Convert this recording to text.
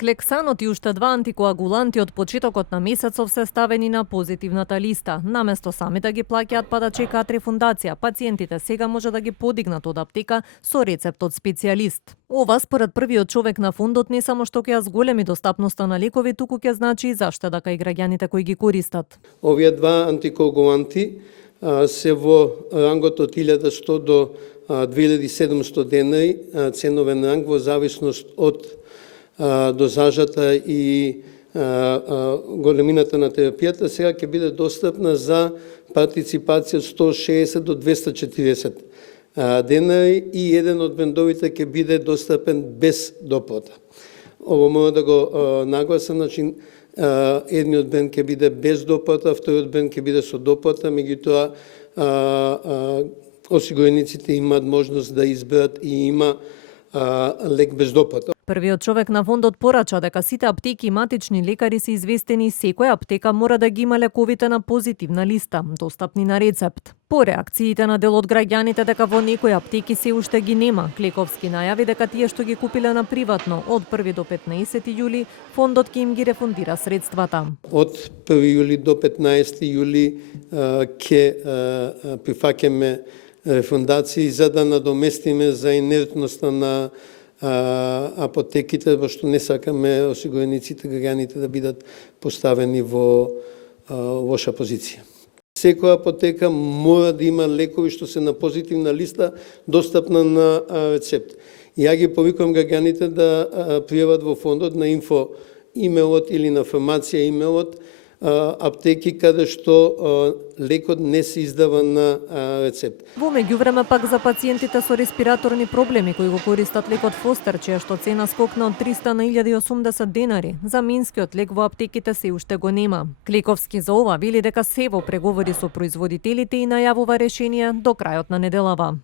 Клексанот и уште два антикоагуланти од почетокот на месецов се ставени на позитивната листа. Наместо сами да ги плаќаат па да чекаат рефундација, пациентите сега може да ги подигнат од аптека со рецепт од специјалист. Ова според првиот човек на фондот не само што ќе ја зголеми достапноста на лекови, туку ќе значи и заштеда кај граѓаните кои ги користат. Овие два антикоагуланти се во рангот од 1100 до 2700 денари, ценовен ранг во зависност од дозажата и големината на терапијата, сега ќе биде достапна за партиципација од 160 до 240 денари и еден од бендовите ќе биде достапен без доплата. Ово мора да го нагласам, значи едниот бенд ќе биде без доплата, вториот бенд ќе биде со доплата, меѓутоа осигурениците имаат можност да изберат и има лек без доплата. Првиот човек на фондот порача дека сите аптеки и матични лекари се известени и секоја аптека мора да ги има лековите на позитивна листа, достапни на рецепт. По реакциите на дел од граѓаните дека во некои аптеки се уште ги нема, Клековски најави дека тие што ги купиле на приватно од 1 до 15 јули, фондот ќе им ги рефундира средствата. Од 1 јули до 15 јули ќе прифаќаме рефундации за да надоместиме за инертноста на апотеките, во што не сакаме осигурениците, граѓаните да бидат поставени во лоша позиција. Секоја апотека мора да има лекови што се на позитивна листа, достапна на рецепт. Ја ги повикувам граѓаните да пријават во фондот на инфо имејлот или на фармација имејлот аптеки каде што лекот не се издава на рецепт. Во меѓувреме пак за пациентите со респираторни проблеми кои го користат лекот Фостер, чија што цена скокна од 300 на 1080 денари, заменскиот лек во аптеките се уште го нема. Клековски за ова вели дека се во преговори со производителите и најавува решение до крајот на неделава.